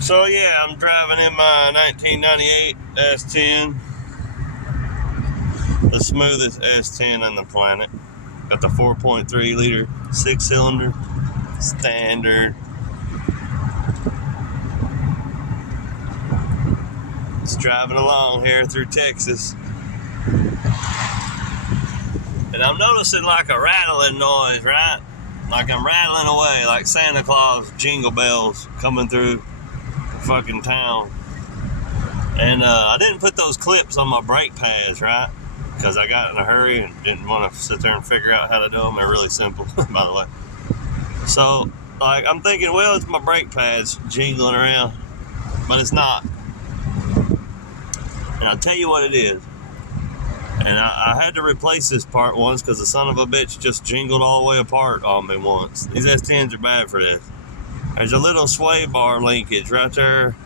So yeah, I'm driving in my 1998 S10, the smoothest S10 on the planet. Got the 4.3 liter 6-cylinder standard. Just driving along here through Texas, and I'm noticing like a rattling noise, right? Like I'm rattling away, like Santa Claus jingle bells coming through the fucking town. And I didn't put those clips on my brake pads, right? Because I got in a hurry and didn't want to sit there and figure out how to do them. They're really simple, by the way. So, like, I'm thinking, well, it's my brake pads jingling around, but it's not. And I'll tell you what it is. And I had to replace this part once because the son of a bitch just jingled all the way apart on me once. These S10s are bad for this. There's a little sway bar linkage right there,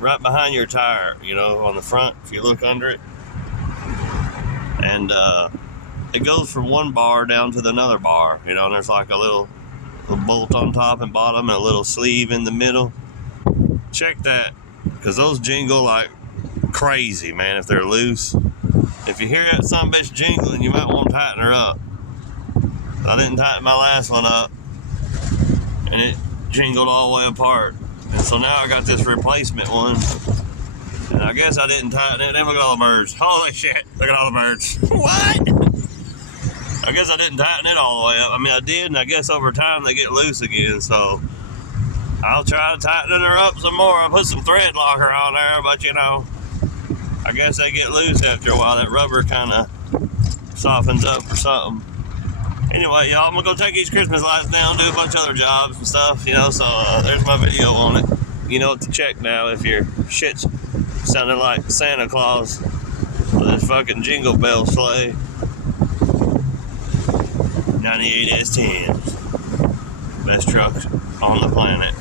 right behind your tire, you know, on the front, if you look under it. And it goes from one bar down to the another bar, you know, and there's like a little bolt on top and bottom and a little sleeve in the middle. Check that, because those jingle like crazy, man, if they're loose. If you hear that son of a bitch jingling, you might want to tighten her up. I didn't tighten my last one up, and it jingled all the way apart. And so now I got this replacement one, and I guess I didn't tighten it. Then look at all the birds. Holy shit, look at all the birds. What? I guess I didn't tighten it all the way up. I mean, I did, and I guess over time they get loose again, so I'll try tightening her up some more. I'll put some thread locker on there, but you know, I guess they get loose after a while. That rubber kind of softens up or something. Anyway, y'all, I'm going to go take these Christmas lights down, do a bunch of other jobs and stuff, you know, so there's my video on it. You know what to check now if your shit's sounding like Santa Claus with this fucking jingle bell sleigh. 98 S10s. Best trucks on the planet.